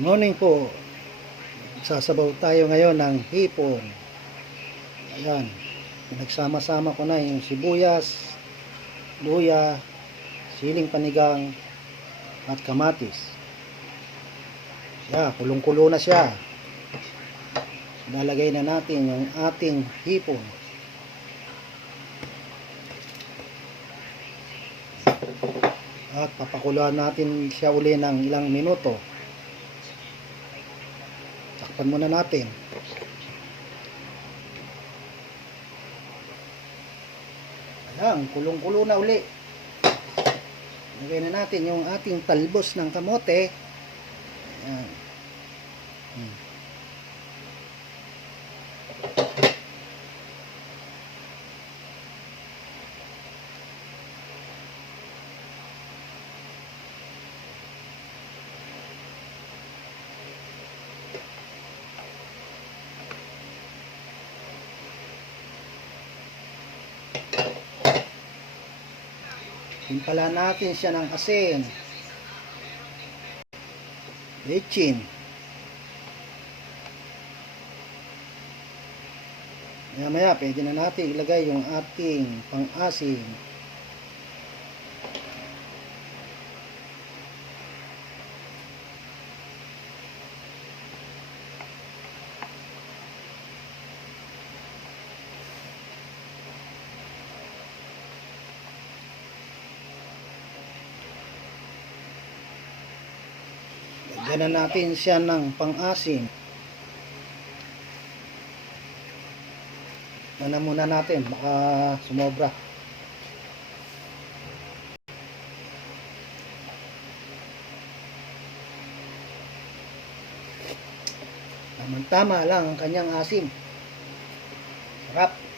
Morning po. Sasabaw tayo ngayon ng hipon. Ayan. Nagsama-sama ko na yung sibuyas, luya, siling panigang, at kamatis. Yeah, kulong-kulo na siya. Lalagay na natin yung ating hipon. At papakuluan natin siya uli ng ilang minuto. Takpan muna natin. Ayan, kulong-kulo na uli. Lagay na natin yung ating talbos ng kamote. Ayan. Hmm. Timpala natin siya ng asin. Bechin. Maya maya, pwede na natin ilagay yung ating pang-asin. Lagyan na natin siya ng pang-asin. Ano muna natin, baka sumobra. Tamang-tama lang ang kanyang asim. Sarap.